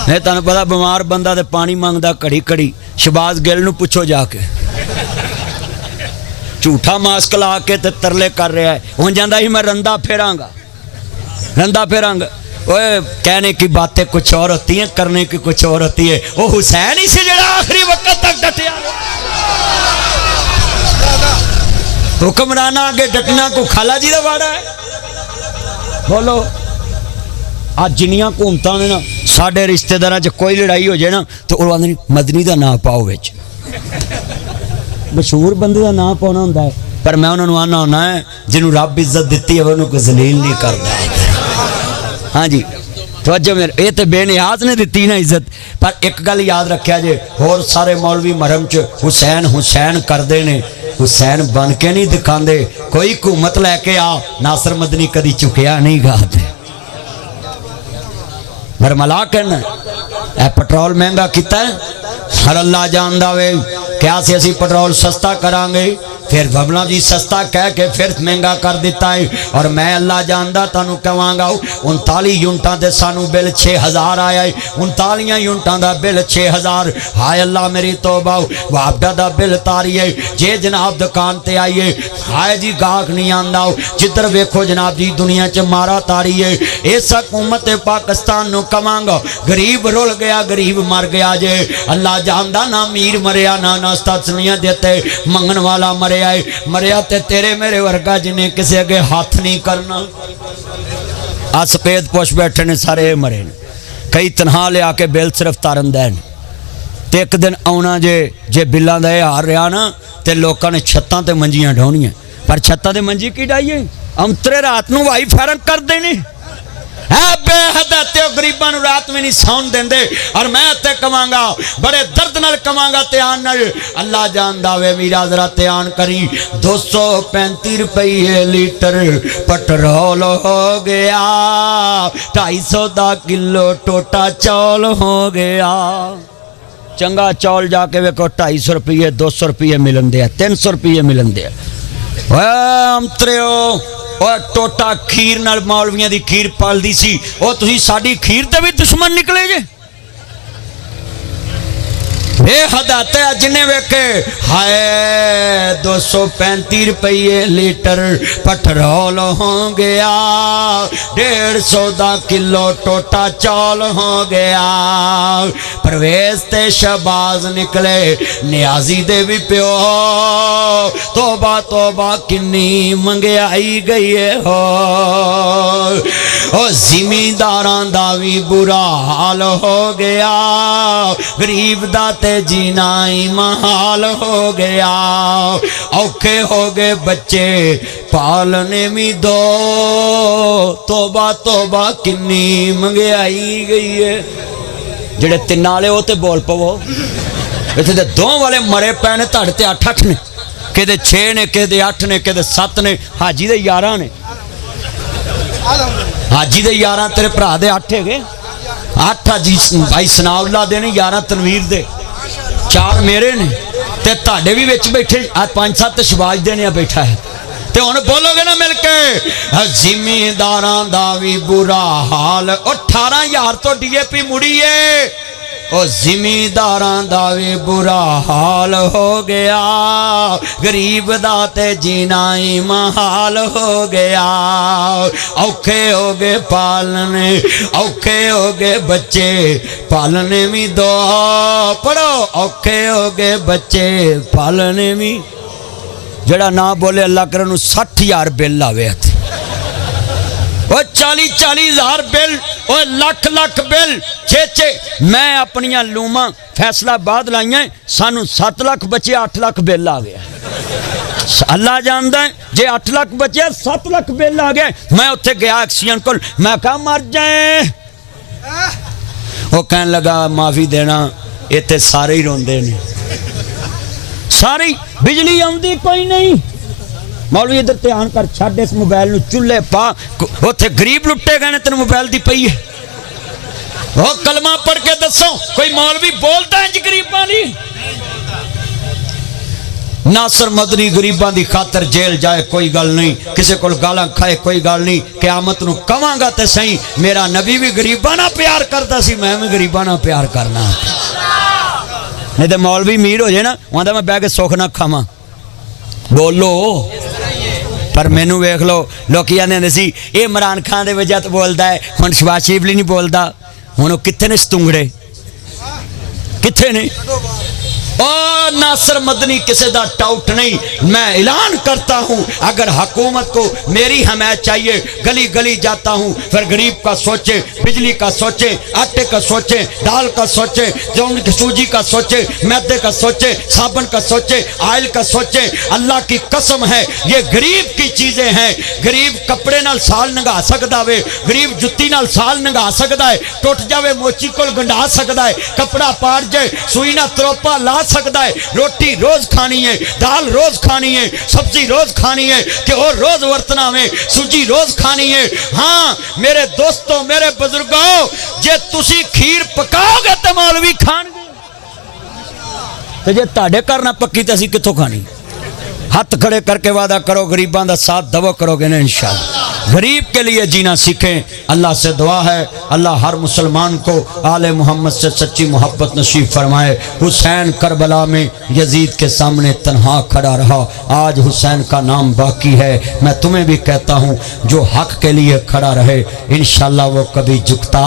नहीं तुहानू पता बीमार बंदा ते पानी मंगदा घड़ी घड़ी। शहबाज गिल नू पुछो जाके, झूठा मास्क ला के ते तरले कर रहा है। हुण जांदा ही मैं रंदा फेरांगा, रंदा फेरांगा। ओए कहने की बातें कुछ और होती हैं, करने की कुछ और होती है। वो हुसैन ही से जड़ा आखिरी वक्त तक डटिया। हुक्मराना आगे डटना को खाला जी का वाड़ा है। बोलो आज जिन्नियां हुकूमतां ने ना साडे रिश्तेदारां च कोई लड़ाई हो जाए ना तो वो आंदे मदनी का नाम पाओ विच। मशहूर बंदे का नाम पाना होंदा है, पर मैं उन्होंने आना होना है जिन्होंने रब इज्जत दी है उन्होंने कोई जलील नहीं करता। हाँ जी तवज्जो मेरे, ये तो बेनियाज ने दी ना इज्जत। पर एक गल याद रखा जे, होर सारे मौलवी मरहम च हुसैन हुसैन करते ने, हुसैन बन के नहीं दिखाते। कोई हुकूमत लैके आ, नासर मदनी कदी चुकया नहीं गाते। बरमला कहना ए पेट्रोल महंगा किता है, हर अल्लाह जानदा वे। क्या से असी पेट्रोल सस्ता करांगे, फिर बबला जी सस्ता कह के फिर महंगा कर दिता है। और मैं अल्लाह जानदा तुहानू कहांगा 39 यूनिटां ते सानू बिल 6000 आया है। 39 यूनिटां दा बिल 6000। हाय अल्लाह मेरी तौबा, वापडा दा बिल तारीए जे जनाब दुकान ते आइए। हाय जी गाहक नहीं आंदा, जिधर वेखो जनाब जी दुनिया च मारा तारीए। इस हुकूमत पाकिस्तान नू कहांगा गरीब रुल गया, गरीब मर गया जे। अल्लाह जानदा ना मीर मरिया ना नाश्ता सुनिया देते मंगन वाला मरे आए। मरिया ते तेरे मेरे वर्गा जिन्हें किसी अगे हाथ नहीं करना। आ सफेद पुछ बैठे ने सारे मरे ने। कई तनहा लिया के बिल सिर्फ तारन दैन ते एक दिन आना जे बिलों का यह हार रहा ना तो लोगों ने छत्तां ते मंजियां ढाउणियां। पर छत्तां ते मंजी की डाइए, अंतरे रात नू वाई फायरिंग करते नहीं है। बेहद गरीबों रात में नहीं सौन देंदे। और मैं ते कवांगा बड़े दर्द नाल कवांगा ध्यान नाल, अल्लाह जानदा वे मीरा जरा ध्यान करी। 235 रुपये लीटर पेट्रोल हो गया, 250 दा किलो टोटा चौल हो गया। चंगा चौल जाके वेखो 250 रुपये 200 रुपये मिलन दे, 300 रुपये मिलन दे। और टोटा खीर नाल मौलवियां दी खीर पलदी सी, वो तुसी साडी खीर ते भी दुश्मन निकले जे। बेहद जिन्हें वेखे हाय 235 रुपये लीटर पेट्रोल हो गया, 150 दा किलो टोटा चौल हो गया। परवेज ते शहबाज निकले, नियाजी दे भी प्यो। तोबा तोबा किन्नी मंगयाई गई है हो। जिमींदारां दा भी बुरा हाल हो गया, गरीब दा ते जीना ही महाल हो गया। औखे हो गए बच्चे पालने भी दो, तोबा तोबा किन्नी मंगयाई गई है। जेड़े तिन वाले वो तो बोल पवो, इतने तो 2 वाले मरे पे ने, धड़ ते 8 ने, कि 6 ने, कि 8 ने, कि 7 ने। हाजी दे 11 ने, हाजी दे 11, तेरे भरा दे 8 है। 8 हाजी भाई सनाउल्ला दे ने, 11 तनवीर दे, 4 मेरे ने, ते ताडे भी विच बैठे 5-7 शहबाज देने बैठा है। ते हुण बोलोगे ना मिलके, जिमींदारां दा भी बुरा हाल। 18,000 तो DAP मुड़ी है। ओ जिमींदारां दा भी बुरा हाल हो गया, गरीब दा ते जीना ही महाल हो गया। औखे हो गए पालने, औखे हो गए बच्चे पालने भी दो। पढ़ो औखे हो गए बच्चे पालने भी। जड़ा ना बोले अल्लाह करे 60,000 बिल आवे, 40,000 बिल, 1,00,000 बिल, 6 मैं अपनिया लूमा फैसलाबाद लाइया, सानू 7 लाख बचे, 8 लाख बिल आ गया। अल्लाह जानदा है जे 8 लाख बचे 7 लाख बिल आ गया। मैं उत्थे गया एक्सीजन को, मैं कहा मर जाए। वो कहन लगा माफी देना, इतने सारे ही रोंदे ने, सारी बिजली आउंदी कोई नहीं। मौलवी इधर ध्यान कर, छड़ इस मोबाइल नूं चुल्हे पा, उत्थे गरीब लुट्टे गए ने, तेन मोबाइल दी पई है। वो कलमा पढ़ के दसो कोई मौलवी बोलता है गरीबां दी? नासर मदनी गरीबां दी खातर जेल जाए कोई गल नहीं, किसी को गालां खाए कोई गल नहीं, क़यामत नूं कवांगा ते सही मेरा नबी भी गरीबां नाल प्यार करता सी, मैं भी गरीबां नाल प्यार करना। नहीं तो मौलवी मीर हो जाए ना, आंदा मैं बह के सुख ना खावां। बोलो पर मैनू वेख लो, लोग आते सी ये इमरान खान के वजह तो बोलता है, हुण शहबाज शरीफ नहीं बोलता, हुण कित्थे ने सतुंगड़े कित्थे ने। ओ नासर मदनी किसी का टाउट नहीं, मैं ऐलान करता हूँ अगर हुकूमत को मेरी हमायत चाहिए, गली गली जाता हूँ, फिर गरीब का सोचे, बिजली का सोचे, आटे का सोचे, दाल का सोचे, जौन सूजी का सोचे, मैदे का सोचे, साबुन का सोचे, आयल का सोचे। अल्लाह की कसम है ये गरीब की चीज़ें हैं। गरीब कपड़े नाल साल नंगा सकता वे, गरीब जुत्ती नाल साल नंगा सकता है, टुट जावे मोची को गंढा सकता है, कपड़ा पाड़ जाए सुई ना त्रोपा ला सकता है, रोटी रोज खानी है, दाल रोज खानी है, सब्जी रोज खानी है, कि और रोज वर्तना में सूजी रोज खानी है। हाँ मेरे दोस्तों मेरे बुजुर्गों, जे तुसी खीर पकाओगे तो मौलवी खाएंगे, तो जे ताड़े घर ना पक्की तो असी कित्थों खानी। हाथ खड़े करके वादा करो, गरीबां दा साथ दबो करोगे ना इंशाअल्लाह। गरीब के लिए जीना सीखें। अल्लाह से दुआ है अल्लाह हर मुसलमान को आले मोहम्मद से सच्ची मोहब्बत नसीब फरमाए। हुसैन करबला में यजीद के सामने तन्हा खड़ा रहा, आज हुसैन का नाम बाकी है। मैं तुम्हें भी कहता हूँ जो हक के लिए खड़ा रहे इंशाअल्लाह वो कभी झुकता